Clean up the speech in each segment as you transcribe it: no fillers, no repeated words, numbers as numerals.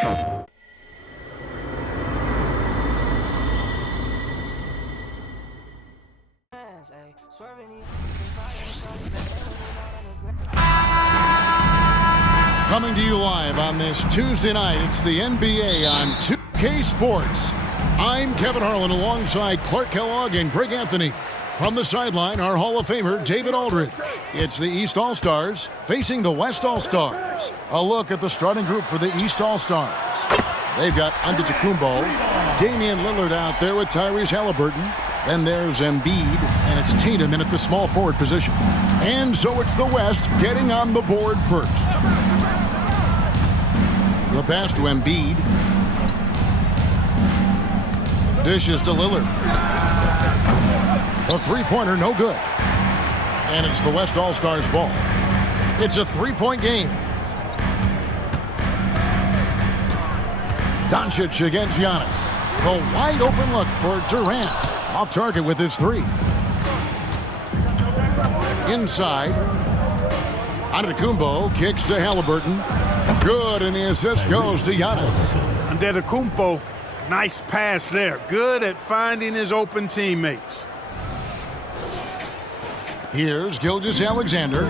Coming to you live on this Tuesday night, it's the NBA on 2K Sports. I'm Kevin Harlan alongside Clark Kellogg and Greg Anthony. From the sideline, our Hall of Famer, David Aldridge. It's the East All-Stars facing the West All-Stars. A look at the starting group for the East All-Stars. They've got Antetokounmpo, Damian Lillard out there with Tyrese Halliburton. Then there's Embiid, and it's Tatum in at the small forward position. And so it's the West getting on the board first. The pass to Embiid. Dishes to Lillard. The three-pointer, no good. And it's the West All-Stars ball. It's a three-point game. Dončić against Giannis. The wide-open look for Durant. Off target with his three. Inside. Antetokounmpo kicks to Halliburton. Good, and the assist goes to Giannis. Antetokounmpo, nice pass there. Good at finding his open teammates. Here's Gilgeous-Alexander.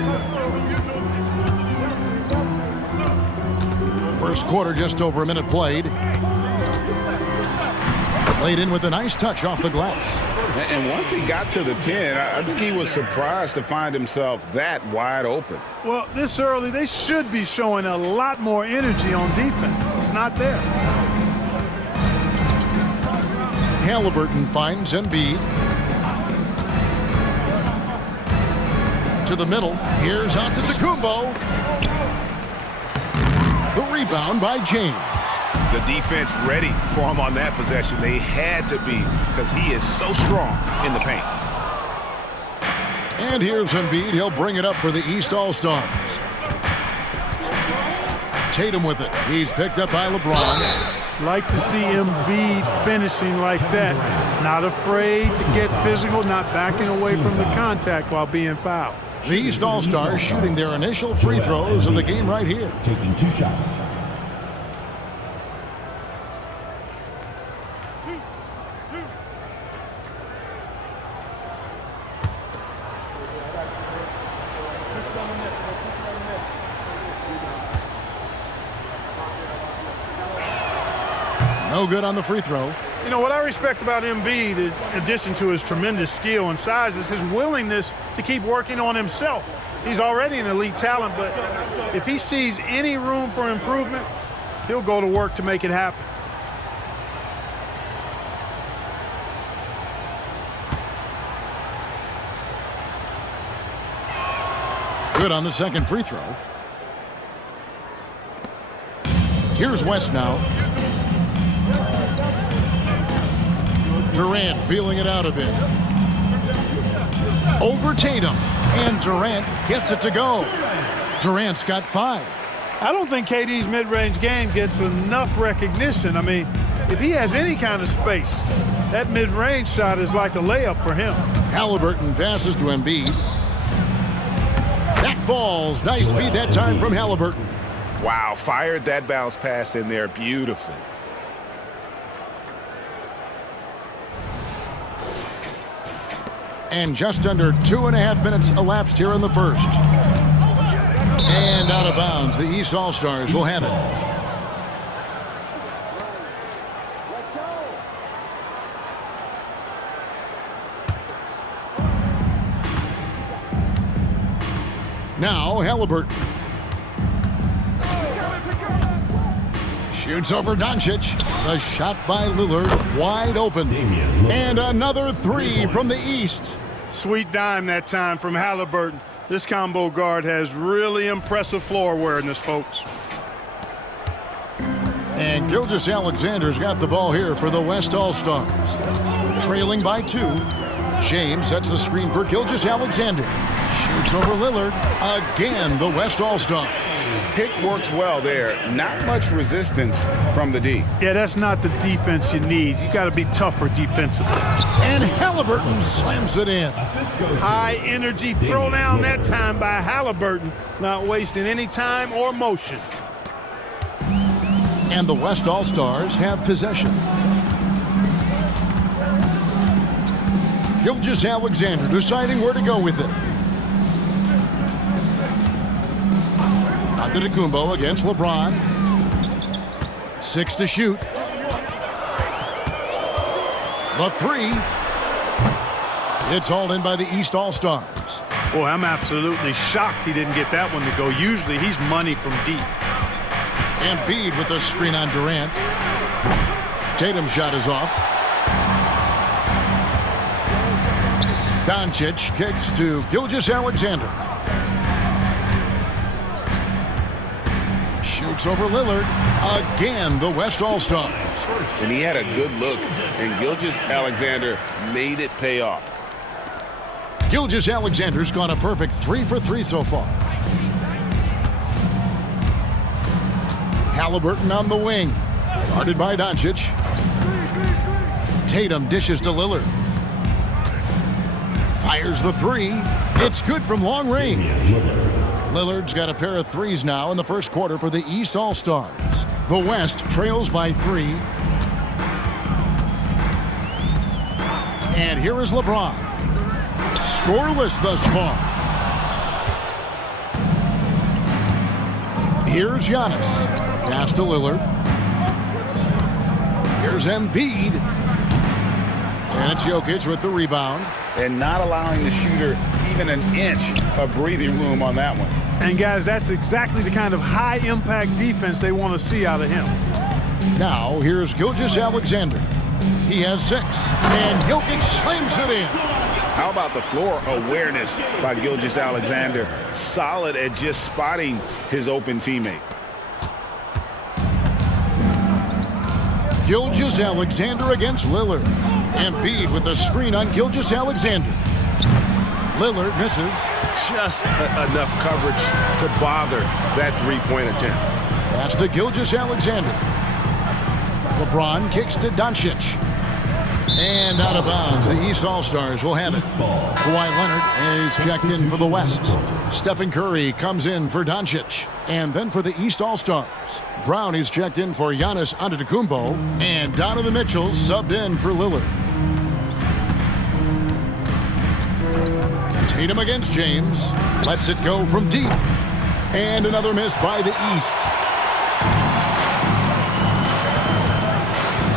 First quarter, just over a minute played. Laid in with a nice touch off the glass. And once he got to the 10, I think he was surprised to find himself that wide open. Well, this early, they should be showing a lot more energy on defense. It's not there. Halliburton finds Embiid. To the middle. Here's Antetokounmpo. The rebound by James. The defense ready for him on that possession. They had to be because he is so strong in the paint. And here's Embiid. He'll bring it up for the East All-Stars. Tatum with it. He's picked up by LeBron. Like to see Embiid finishing like that. Not afraid to get physical, not backing away from the contact while being fouled. The East All-Stars shooting their initial free throws of the game right here. Taking 2 shots. No good on the free throw. You know, what I respect about Embiid, in addition to his tremendous skill and size, is his willingness to keep working on himself. He's already an elite talent, but if he sees any room for improvement, he'll go to work to make it happen. Good on the second free throw. Here's West now. Durant feeling it out a bit. Over Tatum. And Durant gets it to go. Durant's got 5. I don't think KD's mid-range game gets enough recognition. I mean, if he has any kind of space, that mid-range shot is like a layup for him. Halliburton passes to Embiid. That falls. Nice feed that time from Halliburton. Wow, fired that bounce pass in there beautifully. And just under 2.5 minutes elapsed here in the first. And out of bounds, the East All-Stars will have it. Now Halliburton. Shoots over Dončić. The shot by Lillard, wide open. And another 3 from the East. Sweet dime that time from Halliburton. This combo guard has really impressive floor awareness, folks. And Gilgeous-Alexander's got the ball here for the West All-Stars. Trailing by 2. James sets the screen for Gilgeous-Alexander. Shoots over Lillard. Again, the West All-Stars. Pick works well there. Not much resistance from the D. Yeah, that's not the defense you need. You got to be tougher defensively. And Halliburton slams it in. High energy throw down that time by Halliburton, not wasting any time or motion. And the West All-Stars have possession. Gilgeous-Alexander deciding where to go with it. Antetokounmpo against LeBron. 6 to shoot. The 3. It's hauled in by the East All-Stars. Boy, I'm absolutely shocked he didn't get that one to go. Usually he's money from deep. Embiid with the screen on Durant. Tatum's shot is off. Dončić kicks to Gilgeous-Alexander. Shoots over Lillard. Again, the West All-Stars. And he had a good look, and Gilgeous-Alexander made it pay off. Gilgeous-Alexander's gone a perfect 3 for 3 so far. Halliburton on the wing. Guarded by Dončić. Tatum dishes to Lillard. Fires the 3. It's good from long range. Lillard's got a pair of 3s now in the first quarter for the East All-Stars. The West trails by 3. And here is LeBron. Scoreless thus far. Here's Giannis. Pass to Lillard. Here's Embiid. And it's Jokic with the rebound. And not allowing the shooter even an inch of breathing room on that one. And guys, that's exactly the kind of high-impact defense they want to see out of him. Now, here's Gilgeous-Alexander. He has 6. And Jokic slams it in. How about the floor awareness by Gilgeous-Alexander? Solid at just spotting his open teammate. Gilgeous-Alexander against Lillard. Embiid with a screen on Gilgeous-Alexander. Lillard misses. Just enough coverage to bother that three-point attempt. Pass to Gilgeous-Alexander. LeBron kicks to Dončić. And out of bounds, the East All-Stars will have it. Kawhi Leonard is checked in for the West. Stephen Curry comes in for Dončić. And then for the East All-Stars, Brown is checked in for Giannis Antetokounmpo. And Donovan Mitchell subbed in for Lillard. Tatum against James. Lets it go from deep. And another miss by the East.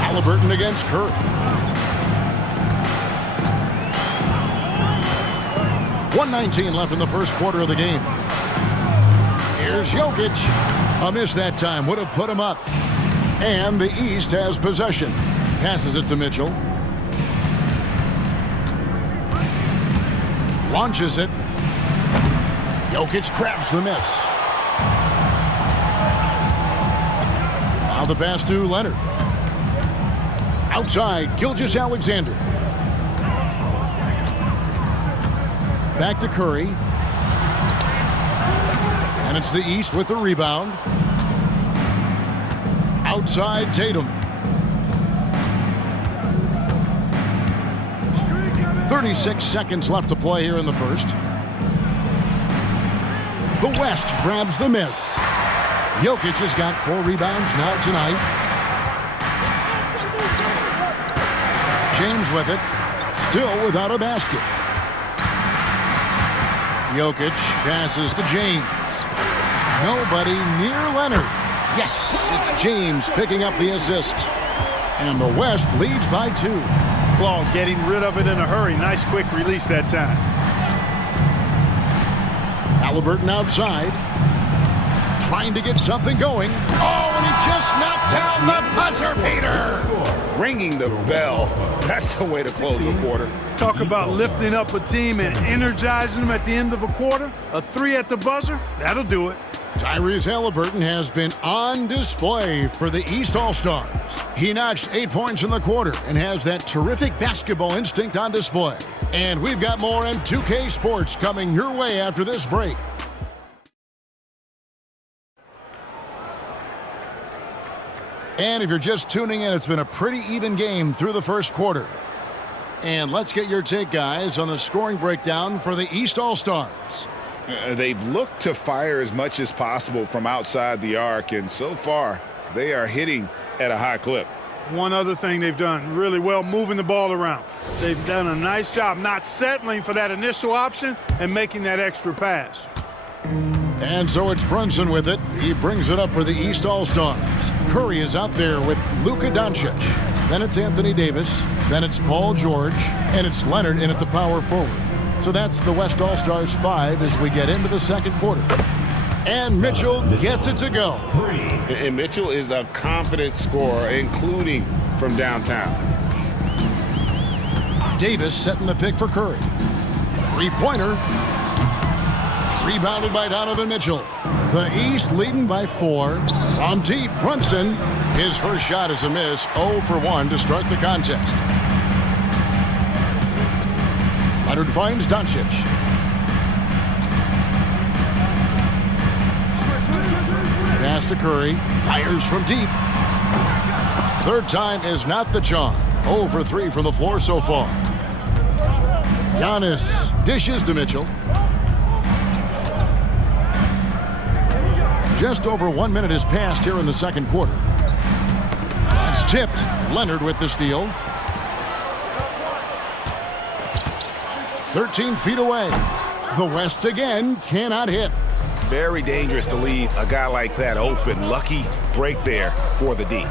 Halliburton against Curry. .119 left in the first quarter of the game. Here's Jokic. A miss that time would have put him up. And the East has possession. Passes it to Mitchell. Launches it. Jokic grabs the miss. Now the pass to Leonard. Outside, Gilgeous-Alexander. Back to Curry. And it's the East with the rebound. Outside, Tatum. 36 seconds left to play here in the first. The West grabs the miss. Jokic has got 4 rebounds now tonight. James with it. Still without a basket. Jokic passes to James. Nobody near Leonard. Yes, it's James picking up the assist. And the West leads by 2. Claw getting rid of it in a hurry. Nice quick release that time. Halliburton outside. Trying to get something going. Oh, and he just knocked down the buzzer beater. Ringing the bell. That's the way to close the quarter. Talk about lifting up a team and energizing them at the end of a quarter. A 3 at the buzzer, that'll do it. Tyrese Halliburton has been on display for the East All-Stars. He notched 8 points in the quarter and has that terrific basketball instinct on display. And we've got more in 2K Sports coming your way after this break. And if you're just tuning in, it's been a pretty even game through the first quarter. And let's get your take, guys, on the scoring breakdown for the East All-Stars. They've looked to fire as much as possible from outside the arc, and so far, They are hitting at a high clip. One other thing they've done really well, moving the ball around. They've done a nice job not settling for that initial option and making that extra pass. And so it's Brunson with it. He brings it up for the East All-Stars. Curry is out there with Luka Dončić. Then it's Anthony Davis. Then it's Paul George. And it's Leonard in at the power forward. So that's the West All-Stars 5 as we get into the second quarter. And Mitchell gets it to go. And Mitchell is a confident scorer, including from downtown. Davis setting the pick for Curry. Three-pointer. Rebounded by Donovan Mitchell. The East leading by 4. From deep, Brunson. His first shot is a miss. 0 for 1 to start the contest. Leonard finds Dončić. Pass to Curry. Fires from deep. Third time is not the charm. 0 for 3 from the floor so far. Giannis dishes to Mitchell. Just over 1 minute has passed here in the second quarter. It's tipped. Leonard with the steal. 13 feet away. The West again cannot hit. Very dangerous to leave a guy like that open. Lucky break there for the D.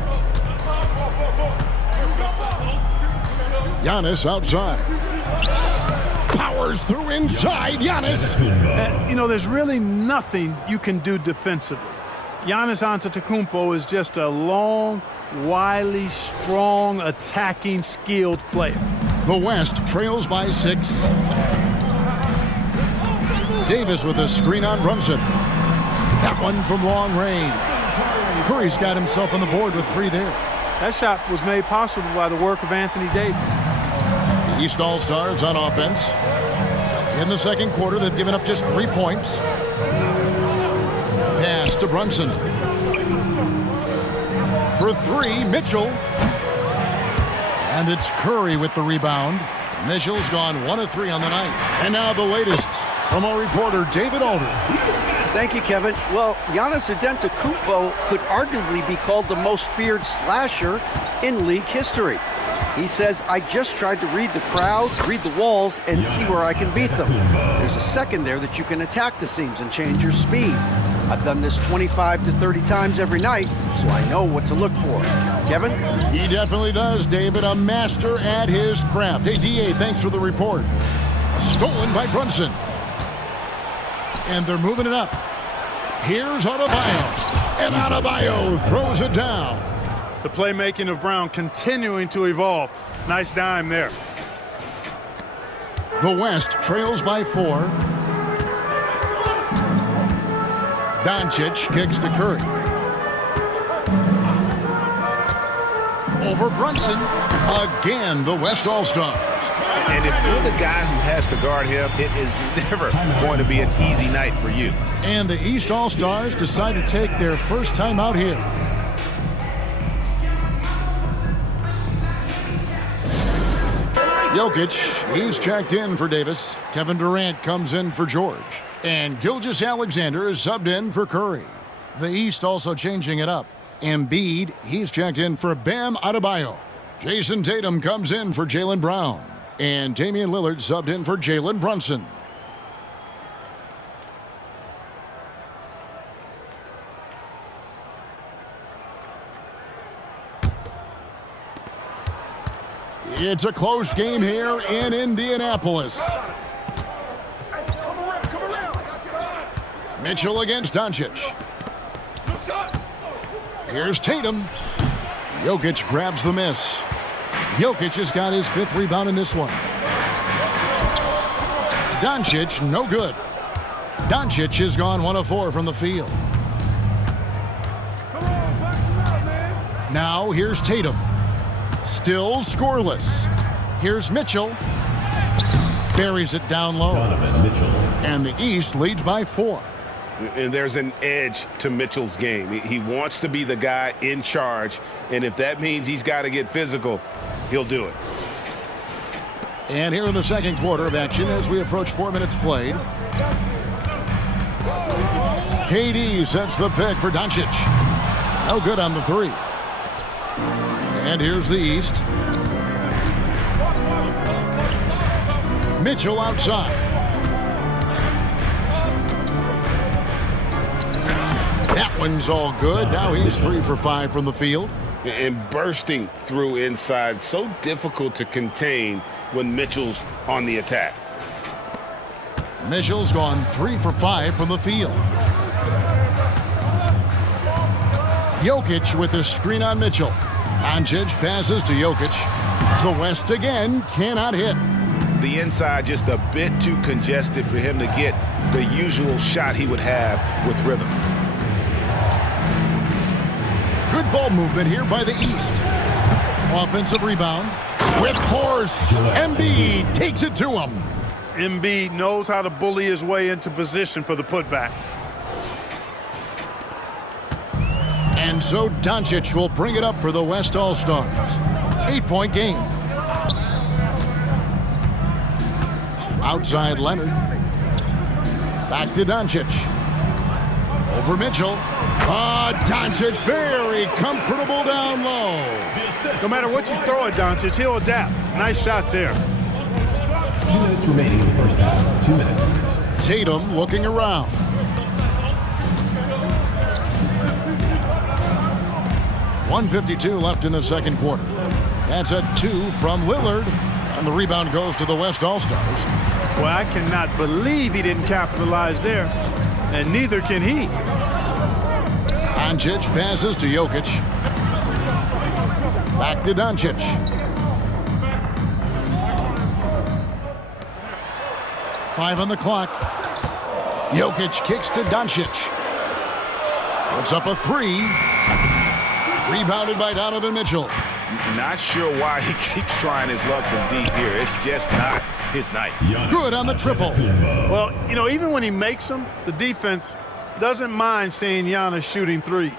Giannis outside. Powers through inside. Giannis. There's really nothing you can do defensively. Giannis Antetokounmpo is just a long, wily, strong, attacking, skilled player. The West trails by 6. Davis with a screen on Brunson. That one from long range. Curry's got himself on the board with 3 there. That shot was made possible by the work of Anthony Davis. The East All-Stars on offense. In the second quarter, they've given up just 3 points. Pass to Brunson. For 3, Mitchell. And it's Curry with the rebound. Mitchell's gone 1 of 3 on the night. And now the latest from our reporter, David Alder. Thank you, Kevin. Well, Giannis Antetokounmpo could arguably be called the most feared slasher in league history. He says, I just tried to read the crowd, read the walls, and see where I can beat them. There's a second there that you can attack the seams and change your speed. I've done this 25 to 30 times every night, so I know what to look for. Kevin? He definitely does, David. A master at his craft. Hey, D.A., thanks for the report. Stolen by Brunson. And they're moving it up. Here's Adebayo. And Adebayo throws it down. The playmaking of Brown continuing to evolve. Nice dime there. The West trails by 4. Dončić kicks to Curry. Over Brunson. Again, the West All-Stars. And if you're the guy who has to guard him, it is never going to be an easy night for you. And the East All-Stars decide to take their first time out here. Jokic, he's checked in for Davis. Kevin Durant comes in for George. And Gilgeous-Alexander is subbed in for Curry. The East also changing it up. Embiid, he's checked in for Bam Adebayo. Jason Tatum comes in for Jaylen Brown. And Damian Lillard subbed in for Jalen Brunson. It's a close game here in Indianapolis. Mitchell against Dončić. Here's Tatum. Jokic grabs the miss. Jokic has got his 5th rebound in this one. Dončić, no good. Dončić has gone 1 of 4 from the field. Now here's Tatum. Still scoreless. Here's Mitchell. Buries it down low. And the East leads by 4. And there's an edge to Mitchell's game. He wants to be the guy in charge, and if that means he's got to get physical, he'll do it. And here in the second quarter of action as we approach 4 minutes played. KD sets the pick for Dončić. No good on the three. And here's the East. Mitchell outside. That one's all good. Now he's 3 for 5 from the field. And bursting through inside. So difficult to contain when Mitchell's on the attack. Mitchell's gone 3 for 5 from the field. Jokic with the screen on Mitchell. Dončić passes to Jokic. The West again cannot hit. The inside just a bit too congested for him to get the usual shot he would have with rhythm. Good ball movement here by the East. Offensive rebound with force. Embiid takes it to him. Embiid knows how to bully his way into position for the putback. And so Dončić will bring it up for the West All-Stars. 8-point game. Outside Leonard. Back to Dončić. Over Mitchell. Dončić very comfortable down low. No matter what you throw at Dončić, he'll adapt. Nice shot there. 2 minutes remaining in the first half. 2 minutes. Tatum looking around. .152 left in the second quarter. That's a 2 from Lillard. And the rebound goes to the West All-Stars. Well, I cannot believe he didn't capitalize there. And neither can he. Dončić passes to Jokic. Back to Dončić. Five on the clock. Jokic kicks to Dončić. Puts up a 3. Rebounded by Donovan Mitchell. Not sure why he keeps trying his luck from deep here. It's just not his night. Good on the triple. Well, you know, even when he makes them, the defense doesn't mind seeing Giannis shooting threes.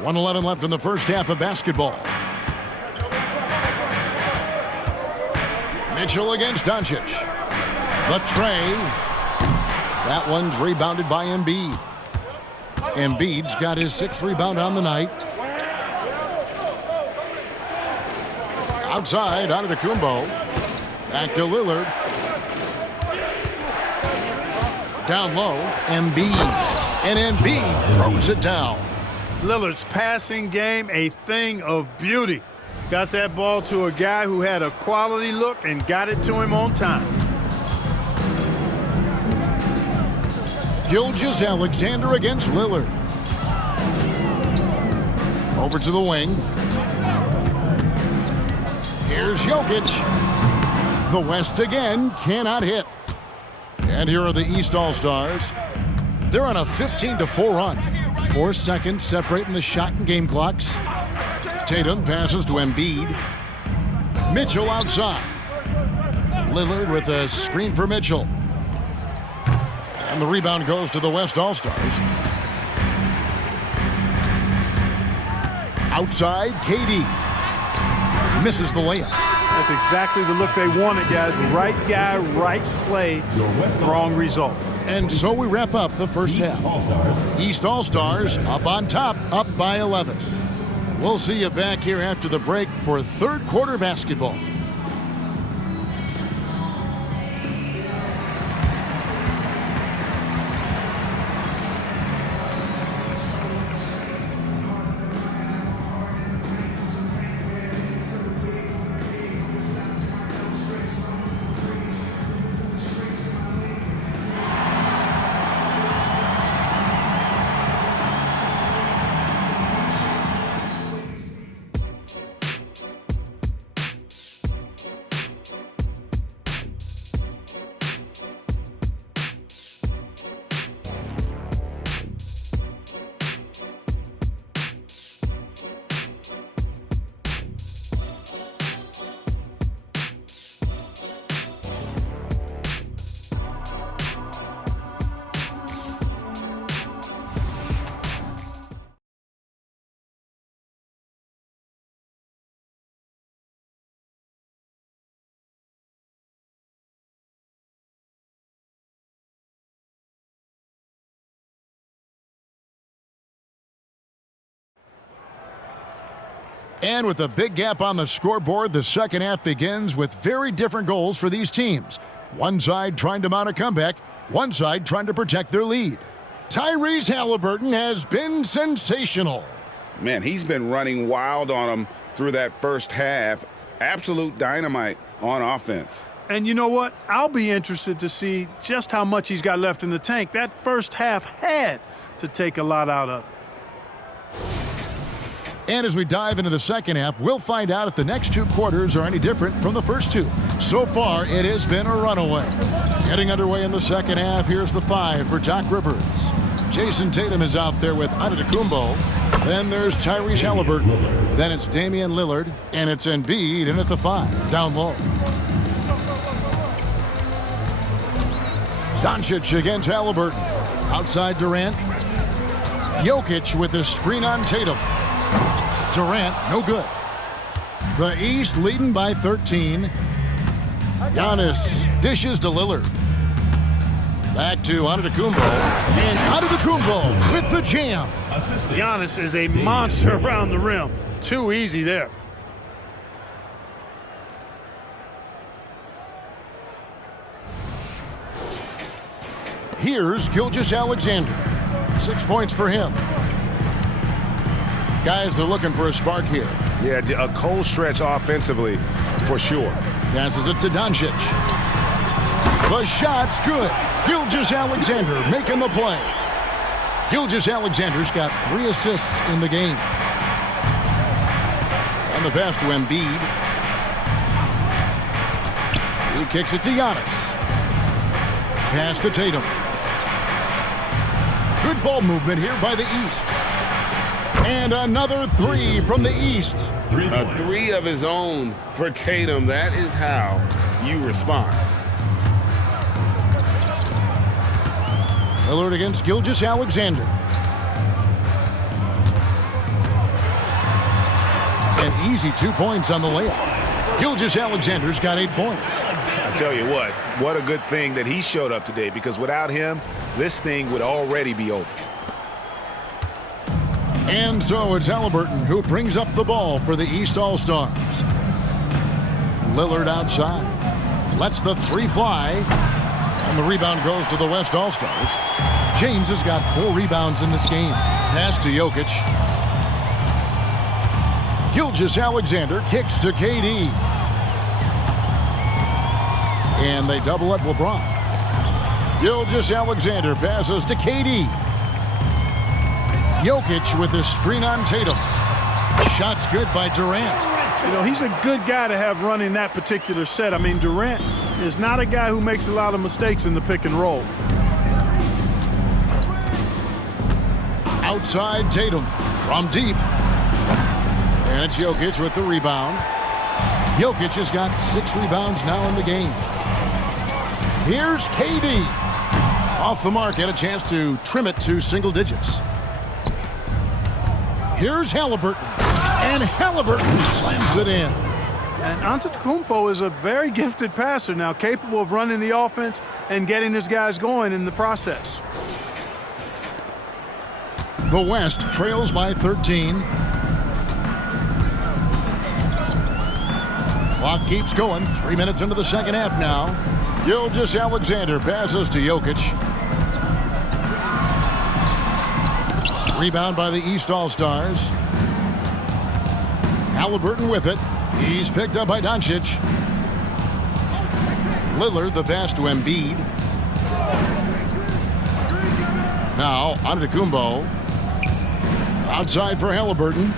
1:11 left in the first half of basketball. Mitchell against Dončić. The tray. That one's rebounded by Embiid. Embiid's got his 6th rebound on the night. Outside, Antetokounmpo. Back to Lillard. Down low, Embiid. And Embiid throws it down. Lillard's passing game, a thing of beauty. Got that ball to a guy who had a quality look and got it to him on time. Gilgeous-Alexander against Lillard. Over to the wing. Here's Jokic. The West again cannot hit. And here are the East All-Stars. They're on a 15-4 run. 4 seconds separating the shot and game clocks. Tatum passes to Embiid. Mitchell outside. Lillard with a screen for Mitchell. And the rebound goes to the West All-Stars. Outside, KD. Misses the layup. That's exactly the look they wanted, guys. Right guy, right play, wrong result. And so we wrap up the first half. East All-Stars up on top, up by 11. We'll see you back here after the break for third quarter basketball. And with a big gap on the scoreboard, the second half begins with very different goals for these teams. One side trying to mount a comeback, one side trying to protect their lead. Tyrese Halliburton has been sensational. Man, he's been running wild on him through that first half. Absolute dynamite on offense. And you know what? I'll be interested to see just how much he's got left in the tank. That first half had to take a lot out of it. And as we dive into the second half, we'll find out if the next two quarters are any different from the first two. So far, it has been a runaway. Getting underway in the second half, here's the 5 for Doc Rivers. Jason Tatum is out there with Antetokounmpo. Then there's Tyrese Halliburton. Then it's Damian Lillard, and it's Embiid in at the 5, down low. Dončić against Halliburton. Outside Durant. Jokic with the screen on Tatum. Durant, no good. The East leading by 13. Giannis dishes to Lillard. Back to Antetokounmpo. And Antetokounmpo with the jam. Giannis is a monster around the rim. Too easy there. Here's Gilgeous-Alexander. 6 points for him. Guys are looking for a spark here. Yeah, a cold stretch offensively for sure. Passes it to Dončić. The shot's good. Gilgeous-Alexander making the play. Gilgeous-Alexander's got 3 assists in the game. And the pass to Embiid. He kicks it to Giannis. Pass to Tatum. Good ball movement here by the East. And another 3 from the East. A 3 of his own for Tatum. That is how you respond. Lillard against Gilgeous-Alexander. An easy 2 points on the layup. Gilgeous-Alexander's got 8 points. I tell you what a good thing that he showed up today, because without him, this thing would already be over. And so it's Halliburton who brings up the ball for the East All-Stars. Lillard outside. Lets the 3 fly. And the rebound goes to the West All-Stars. James has got 4 rebounds in this game. Pass to Jokic. Gilgeous-Alexander kicks to KD. And they double up LeBron. Gilgeous-Alexander passes to KD. Jokic with his screen on Tatum. Shot's good by Durant. You know, he's a good guy to have running that particular set. I mean, Durant is not a guy who makes a lot of mistakes in the pick and roll. Outside Tatum from deep. And it's Jokic with the rebound. Jokic has got 6 rebounds now in the game. Here's KD. Off the mark, had a chance to trim it to single digits. Here's Halliburton. And Halliburton slams it in. And Antetokounmpo is a very gifted passer now, capable of running the offense and getting his guys going in the process. The West trails by 13. Clock keeps going. 3 minutes into the second half now. Gilgeous-Alexander passes to Jokic. Rebound by the East All-Stars. Halliburton with it. He's picked up by Dončić. Lillard, the pass to Embiid. Now, Antetokounmpo. Outside for Halliburton.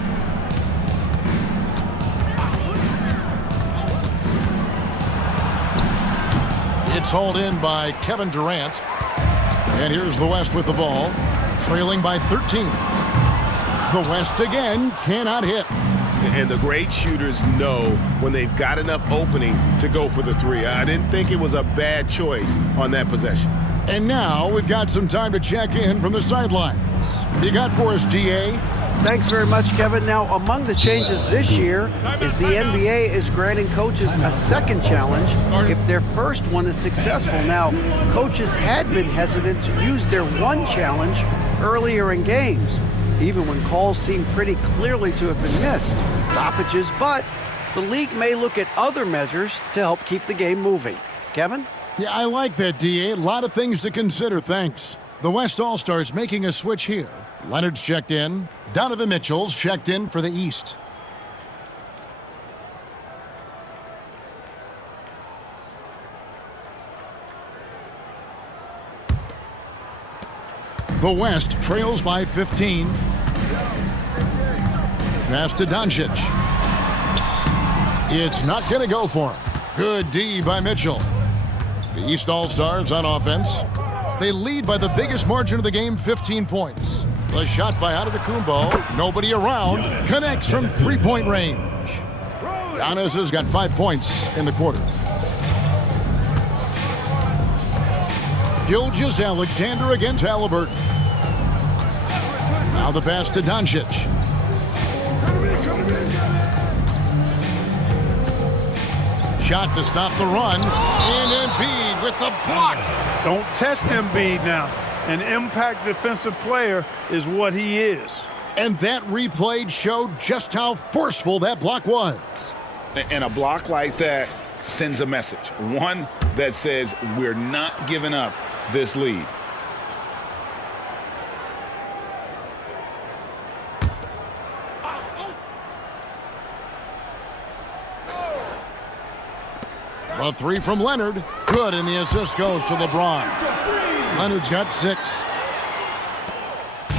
It's hauled in by Kevin Durant. And here's the West with the ball, trailing by 13. The West again cannot hit. And the great shooters know when they've got enough opening to go for the 3. I didn't think it was a bad choice on that possession. And now we've got some time to check in from the sidelines. You got for us, DA? Thanks very much, Kevin. Now, among the changes this year is the NBA is granting coaches a second challenge if their first one is successful. Now, coaches had been hesitant to use their one challenge earlier in games, even when calls seemed pretty clearly to have been missed. stoppages, but the league may look at other measures to help keep the game moving. Kevin? Yeah, I like that, D.A. A lot of things to consider, thanks. The West All-Stars making a switch here. Leonard's checked in. Donovan Mitchell's checked in for the East. The West trails by 15. Pass to Dončić. It's not going to go for him. Good D by Mitchell. The East All-Stars on offense. They lead by the biggest margin of the game, 15 points. The shot by Antetokounmpo. Nobody around. Connects from three-point range. Giannis has got 5 points in the quarter. Gilgeous-Alexander against Halliburton. Now the pass to Dončić. Shot to stop the run. And Embiid with the block. Don't test Embiid now. An impact defensive player is what he is. And that replay showed just how forceful that block was. And a block like that sends a message. One that says we're not giving up this lead. The three from Leonard. Good, and the assist goes to LeBron. Leonard's got 6.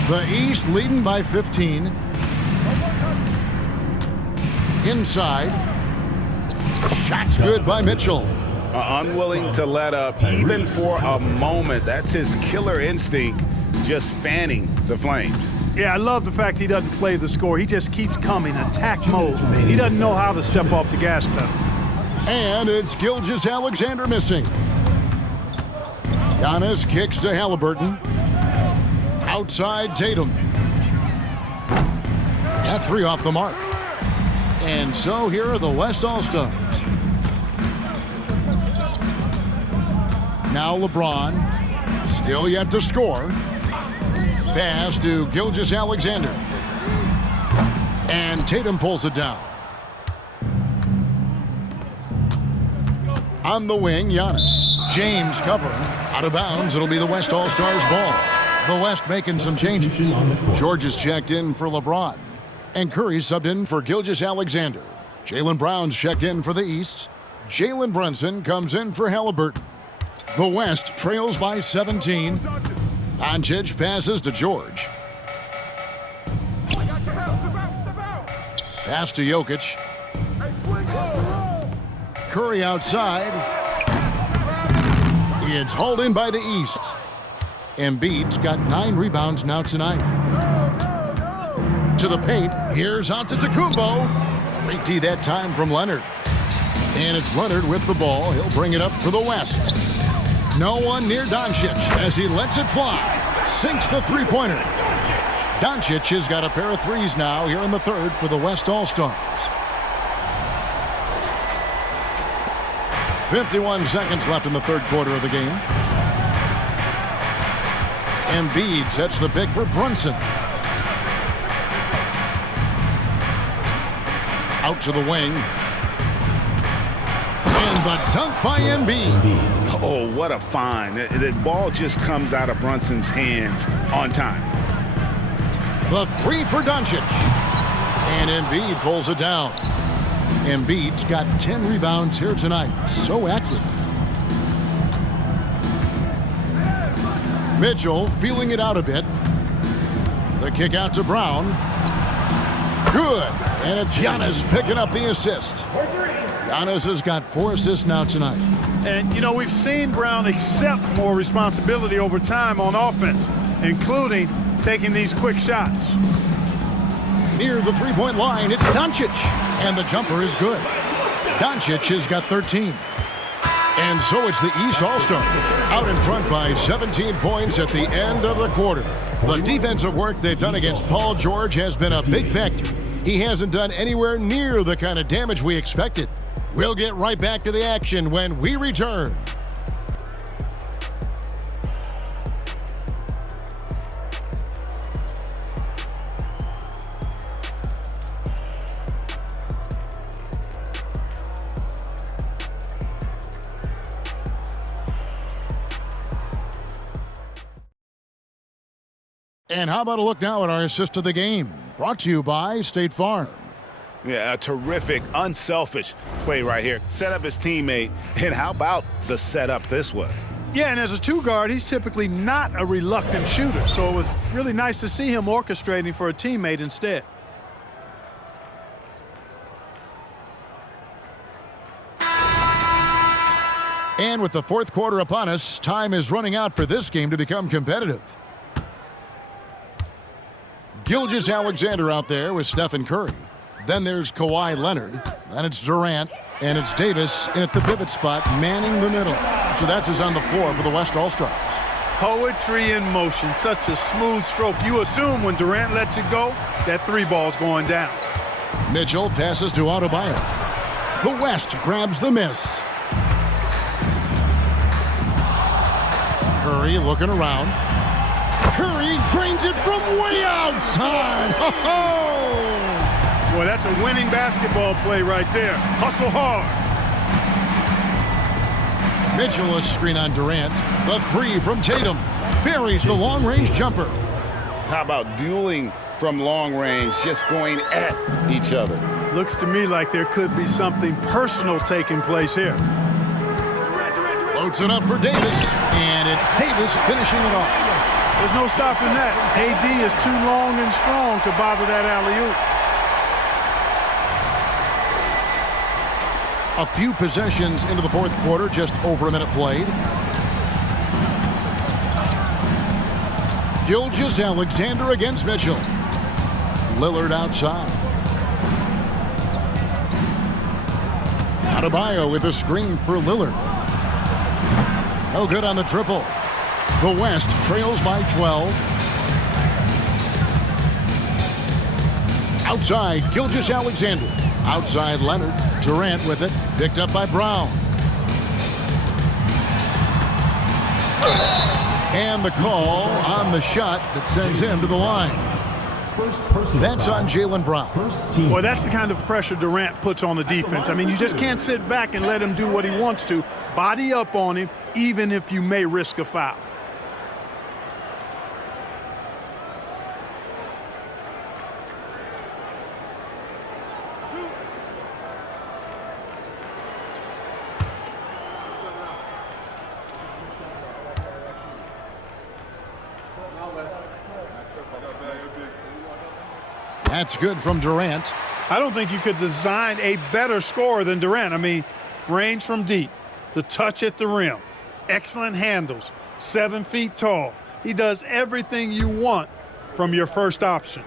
The East leading by 15. Inside. Shot's good by Mitchell. Unwilling to let up even for a moment. That's his killer instinct, just fanning the flames. Yeah, I love the fact he doesn't play the score. He just keeps coming, attack mode. He doesn't know how to step off the gas pedal. And it's Gilgeous-Alexander missing. Giannis kicks to Halliburton. Outside Tatum. That 3 off the mark. And so here are the West All-Stars. Now LeBron. Still yet to score. Pass to Gilgeous-Alexander. And Tatum pulls it down. On the wing, Giannis. James covering. Out of bounds, it'll be the West All-Stars ball. The West making some changes. George is checked in for LeBron. And Curry subbed in for Gilgeous-Alexander. Jaylen Brown's checked in for the East. Jalen Brunson comes in for Halliburton. The West trails by 17. Dončić passes to George. Pass to Jokic. Curry outside. It's hauled in by the East. Embiid's got 9 rebounds now tonight. To the paint. Here's Antetokounmpo. Great D that time from Leonard. And it's Leonard with the ball. He'll bring it up for the West. No one near Dončić as he lets it fly. Sinks the three-pointer. Dončić has got a pair of threes now here in the third for the West All-Stars. 51 seconds left in the third quarter of the game. Embiid sets the pick for Brunson. Out to the wing. And the dunk by Embiid. Oh, what a find. The ball just comes out of Brunson's hands on time. The 3 for Dončić. And Embiid pulls it down. Embiid's got 10 rebounds here tonight. So active. Mitchell feeling it out a bit. The kick out to Brown. Good. And it's Giannis picking up the assist. Giannis has got 4 assists now tonight. And, you know, we've seen Brown accept more responsibility over time on offense, including taking these quick shots. Near the three-point line, it's Dončić. And the jumper is good. Dončić has got 13. And so it's the East All-Star. Out in front by 17 points at the end of the quarter. The defensive work they've done against Paul George has been a big factor. He hasn't done anywhere near the kind of damage we expected. We'll get right back to the action when we return. And how about a look now at our assist of the game? Brought to you by State Farm. Yeah, a terrific, unselfish play right here. Set up his teammate, and how about the setup this was? Yeah, and as a two guard, he's typically not a reluctant shooter, so it was really nice to see him orchestrating for a teammate instead. And with the fourth quarter upon us, time is running out for this game to become competitive. Gilgeous-Alexander out there with Stephen Curry. Then there's Kawhi Leonard. Then it's Durant. And it's Davis in at the pivot spot, manning the middle. So that's who's on the floor for the West All-Stars. Poetry in motion. Such a smooth stroke. You assume when Durant lets it go, that three ball's going down. Mitchell passes to Adebayo. The West grabs the miss. Curry looking around. Curry drains it from way outside. Boy, that's a winning basketball play right there. Hustle hard. Mitchell a screen on Durant. The three from Tatum. Buries the long-range jumper. How about dueling from long range, just going at each other? Looks to me like there could be something personal taking place here. Floats it up for Davis. And it's Davis finishing it off. There's no stopping that. AD is too long and strong to bother that alley-oop. A few possessions into the fourth quarter, just over a minute played. Gilgeous-Alexander against Mitchell. Lillard outside. Adebayo with a screen for Lillard. No good on the triple. The West trails by 12. Outside, Gilgeous-Alexander. Outside, Leonard. Durant with it. Picked up by Brown. And the call on the shot that sends him to the line. That's on Jaylen Brown. Well, that's the kind of pressure Durant puts on the defense. I mean, you just can't sit back and let him do what he wants to. Body up on him, even if you may risk a foul. That's good from Durant. I don't think you could design a better scorer than Durant. I mean, range from deep, the touch at the rim, excellent handles, 7 feet tall. He does everything you want from your first option.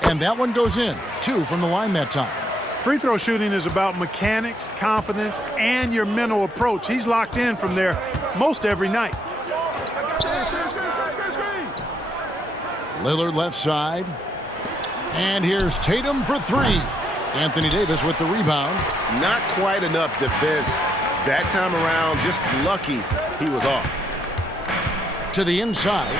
And that one goes in. 2 from the line that time. Free throw shooting is about mechanics, confidence, and your mental approach. He's locked in from there most every night. Lillard left side. And here's Tatum for 3. Anthony Davis with the rebound. Not quite enough defense that time around. Just lucky he was off. To the inside.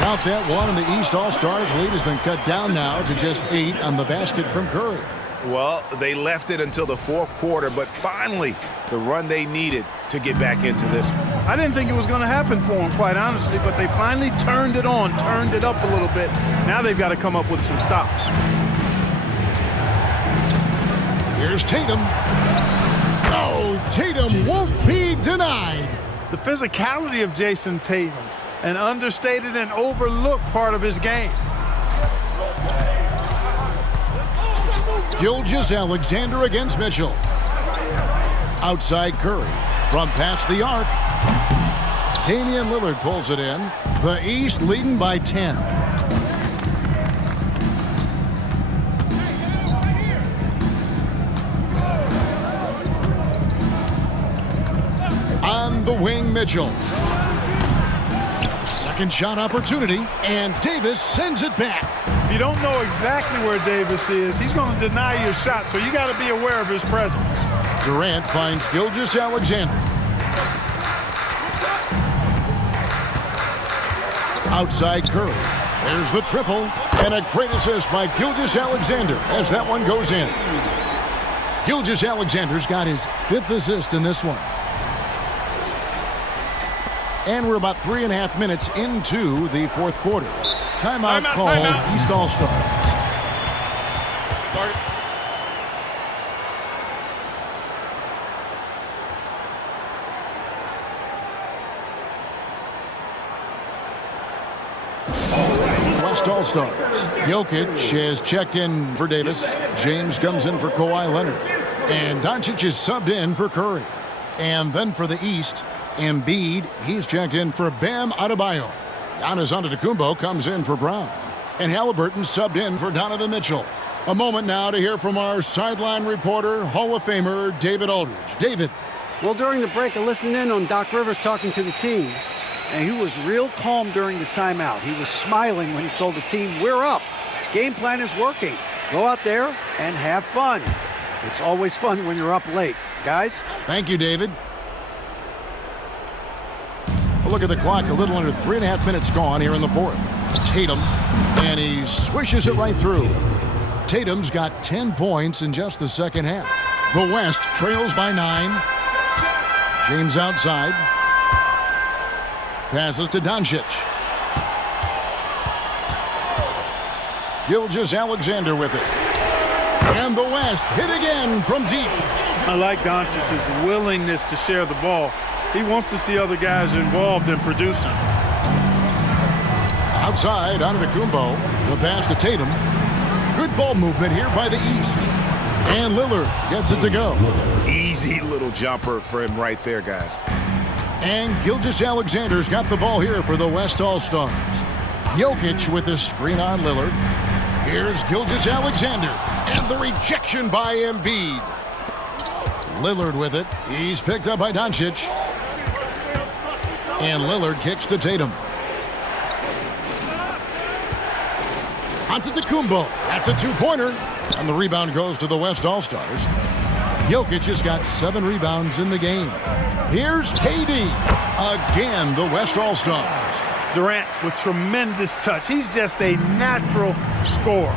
Count that one, and the East All-Stars lead has been cut down now to just 8 on the basket from Curry. Well, they left it until the fourth quarter, but finally the run they needed to get back into this one. I didn't think it was going to happen for them, quite honestly, but they finally turned it on, turned it up a little bit. Now they've got to come up with some stops. Here's Tatum. Oh, Tatum won't be denied. The physicality of Jason Tatum, an understated and overlooked part of his game. Gilgeous-Alexander against Mitchell. Outside Curry. From past the arc. Damian Lillard pulls it in. The East leading by 10. On the wing, Mitchell. Second shot opportunity, and Davis sends it back. If you don't know exactly where Davis is, he's going to deny your shot, so you got to be aware of his presence. Durant finds Gilgeous-Alexander. Outside Curry. There's the triple, and a great assist by Gilgeous-Alexander as that one goes in. Gilgeous-Alexander's got his 5th assist in this one. And we're about 3.5 minutes into the fourth quarter. Timeout called East All-Stars. West All-Stars. Jokic is checked in for Davis. James comes in for Kawhi Leonard. And Dončić is subbed in for Curry. And then for the East, Embiid, he's checked in for Bam Adebayo. Giannis Antetokounmpo comes in for Brown. And Halliburton subbed in for Donovan Mitchell. A moment now to hear from our sideline reporter, Hall of Famer David Aldridge. David. Well, during the break, I listened in on Doc Rivers talking to the team. And he was real calm during the timeout. He was smiling when he told the team, we're up. Game plan is working. Go out there and have fun. It's always fun when you're up late. Guys? Thank you, David. Look at the clock. A little under 3.5 minutes gone here in the fourth. Tatum, and he swishes it right through. Tatum's got 10 points in just the second half. The West trails by 9. James outside. Passes to Dončić. Gilgeous-Alexander with it. And the West hit again from deep. I like Dončić's willingness to share the ball. He wants to see other guys involved in producing. Outside, Antetokounmpo. The pass to Tatum. Good ball movement here by the East. And Lillard gets it to go. Easy little jumper for him right there, guys. And Gilgeous-Alexander's got the ball here for the West All-Stars. Jokic with the screen on Lillard. Here's Gilgeous-Alexander. And the rejection by Embiid. Lillard with it. He's picked up by Dončić. And Lillard kicks to Tatum. Antetokounmpo. That's a two-pointer. And the rebound goes to the West All-Stars. Jokic has got 7 rebounds in the game. Here's KD. Again, the West All-Stars. Durant with tremendous touch. He's just a natural scorer.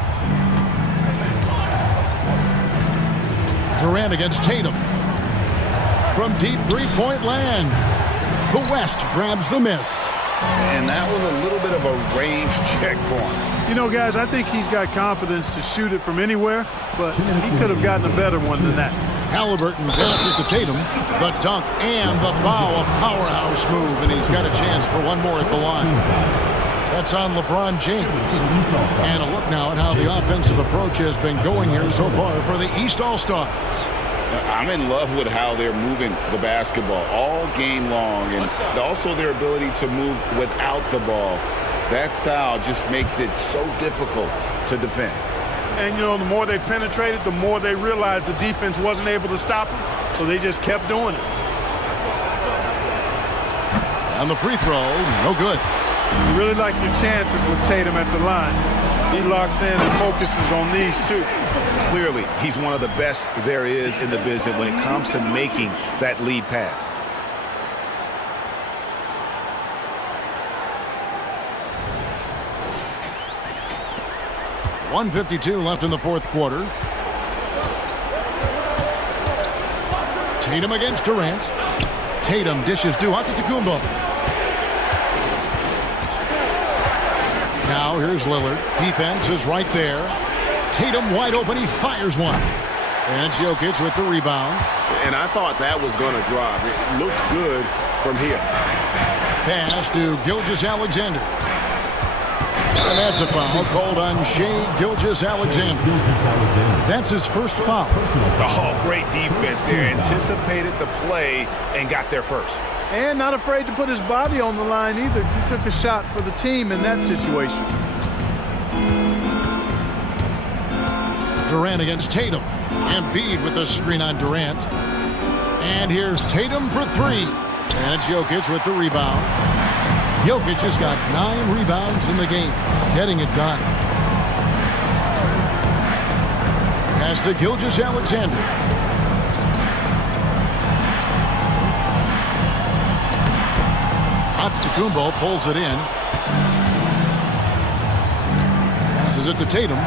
Durant against Tatum. From deep three-point land. The West grabs the miss. And that was a little bit of a range check for him. You know, guys, I think he's got confidence to shoot it from anywhere, but he could have gotten a better one than that. Halliburton passes to Tatum. The dunk and the foul. A powerhouse move, and he's got a chance for one more at the line. That's on LeBron James. And a look now at how the offensive approach has been going here so far for the East All-Stars. I'm in love with how they're moving the basketball all game long, and also their ability to move without the ball. That style just makes it so difficult to defend. And, you know, the more they penetrated, the more they realized the defense wasn't able to stop them, so they just kept doing it. And the free throw, no good. You really like your chances with Tatum at the line. He locks in and focuses on these two. Clearly, he's one of the best there is in the business when it comes to making that lead pass. .152 left in the fourth quarter. Tatum against Durant. Tatum dishes to Antetokounmpo. Now here's Lillard. Defense is right there. Tatum wide open. He fires one. And Jokic with the rebound. And I thought that was going to drop. It looked good from here. Pass to Gilgeous-Alexander. And that's a foul called on Shai Gilgeous-Alexander. That's his first foul. Oh, great defense there. Anticipated the play and got there first. And not afraid to put his body on the line either. He took a shot for the team in that situation. Durant against Tatum. Embiid with the screen on Durant. And here's Tatum for 3. And Jokic with the rebound. Jokic has got 9 rebounds in the game, getting it done. Pass to Gilgeous-Alexander. Antetokounmpo pulls it in. Passes it to Tatum.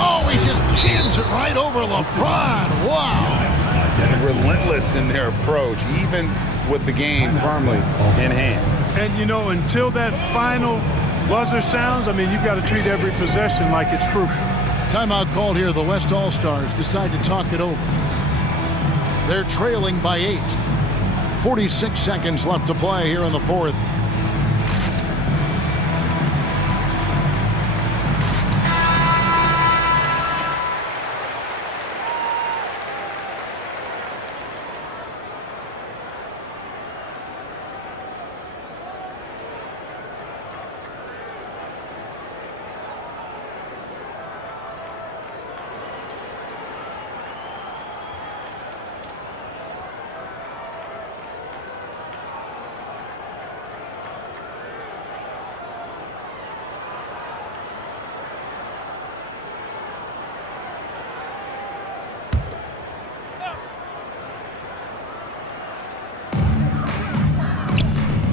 Oh, he just jams it right over LeBron. Wow. relentless in their approach, even with the game firmly in hand. And, you know, until that final buzzer sounds, I mean, you've got to treat every possession like it's crucial. Timeout called here. The West All-Stars decide to talk it over. They're trailing by 8. 46 seconds left to play here in the fourth.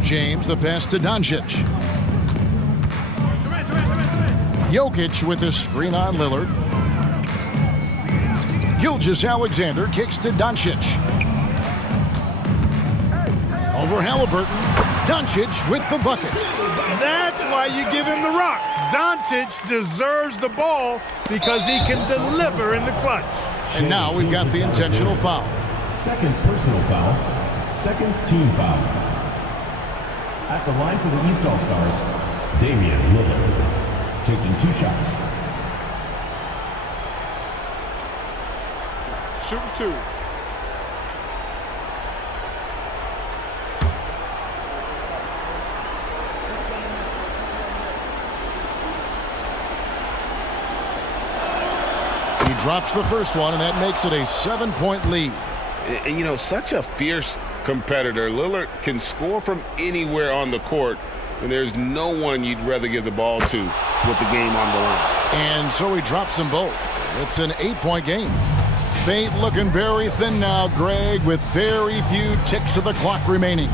James, the pass to Dončić. Jokic with the screen on Lillard. Gilgeous-Alexander kicks to Dončić. Over Halliburton. Dončić with the bucket. That's why you give him the rock. Dončić deserves the ball because he can deliver in the clutch. And now we've got the intentional foul. Second personal foul. Second team foul. At the line for the East All-Stars, Damian Lillard, taking 2 shots. Shooting 2. He drops the first one, and that makes it a 7-point lead. And, you know, such a fierce competitor. Lillard can score from anywhere on the court, and there's no one you'd rather give the ball to with the game on the line. And so he drops them both. It's an 8-point game. Fate looking very thin now, Greg, with very few ticks of the clock remaining.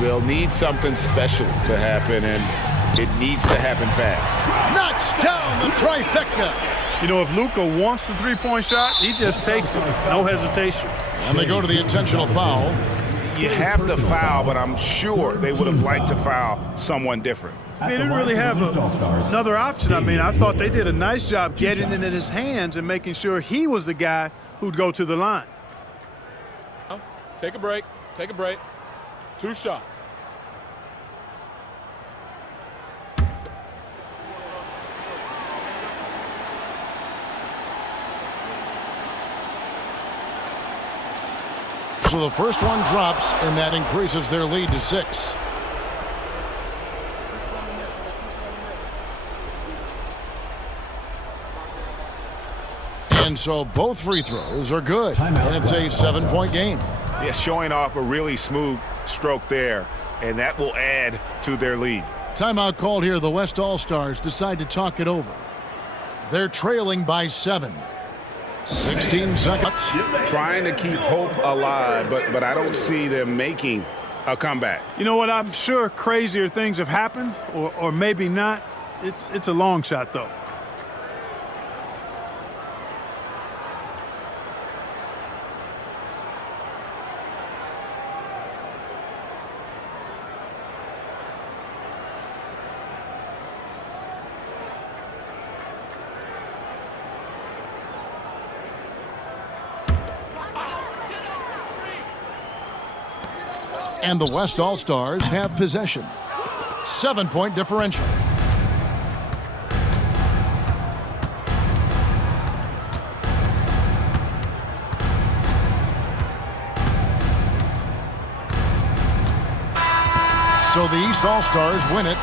They'll need something special to happen, and it needs to happen fast. Knocks down the trifecta. You know, if Luka wants the three-point shot, he just takes it. No hesitation. And they go to the intentional foul. You have to foul, but I'm sure they would have liked to foul someone different. They didn't really have another option. I mean, I thought they did a nice job getting it in his hands and making sure he was the guy who'd go to the line. Take a break. Take a break. 2 shots. So the first one drops, and that increases their lead to 6. And so both free throws are good, and it's a 7-point game. Yeah, showing off a really smooth stroke there, and that will add to their lead. Timeout called here. The West All-Stars decide to talk it over. They're trailing by 7. 16 seconds. Trying to keep hope alive, but I don't see them making a comeback. You know what? I'm sure crazier things have happened, or maybe not. It's a long shot, though. And the West All-Stars have possession. 7-point differential. So the East All-Stars win it.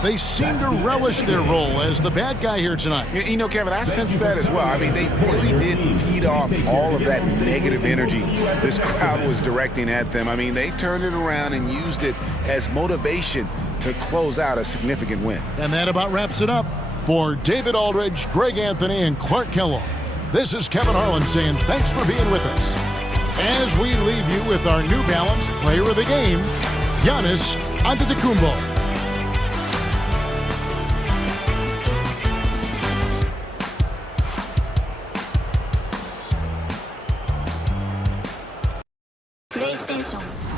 They seem to relish their role as the bad guy here tonight. You know, Kevin, I sense that as well. I mean, they really did feed off all of that negative energy this crowd was directing at them. I mean, they turned it around and used it as motivation to close out a significant win. And that about wraps it up. For David Aldridge, Greg Anthony, and Clark Kellogg, this is Kevin Harlan saying thanks for being with us. As we leave you with our New Balance player of the game, Giannis Antetokounmpo. 英雄。